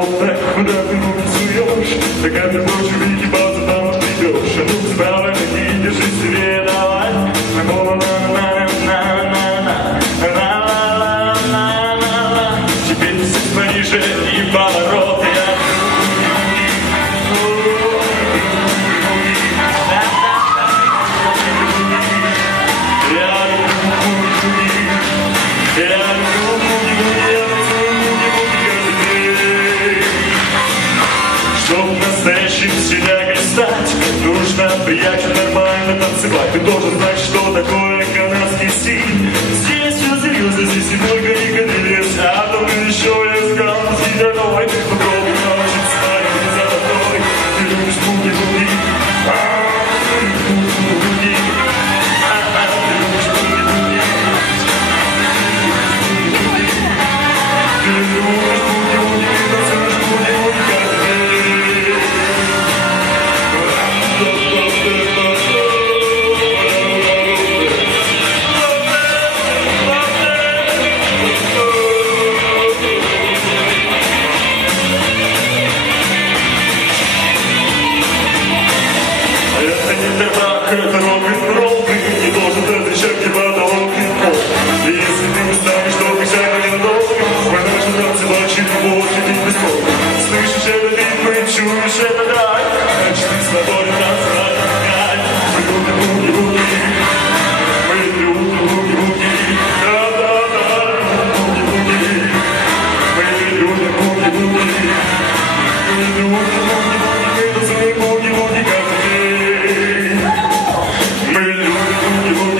работа, куда ты руки суешь? Такая ты больше выгибаться, там придешь. А ну, справа ноги, держи себе, давай. Теперь чуть пониже и повороты. Чтоб настоящим силягой стать, нужно приятель нормально танцевать. Ты должен знать, что такое канадский стиль. Здесь все серьезно, здесь и только и кадрились. А то еще я сказал, сидяной. Попробуй научиться ставить золотой. Ты любишь буги-буги. Буги-буги. Ты любишь буги-буги. Ты любишь буги-буги. Танцуешь буги-буги каждый день. Это не табак, это рок-н-ролл. Ты не должен отвечать тебе на рок-н-ролл. И если ты устанешь, то хотя бы ненадолго. Мы должны танцевать чуть больше, ведь бесполно. Слышишь этот ритм, чуешь это дай. Значит, ты свободен танцевать. Мы любим буги-буги. Мы любим буги-буги. Да-да-да, буги-буги. Мы любим буги-буги. Мы любим буги-буги. Мы танцуем буги-буги каждый день. Мы любим буги-буги.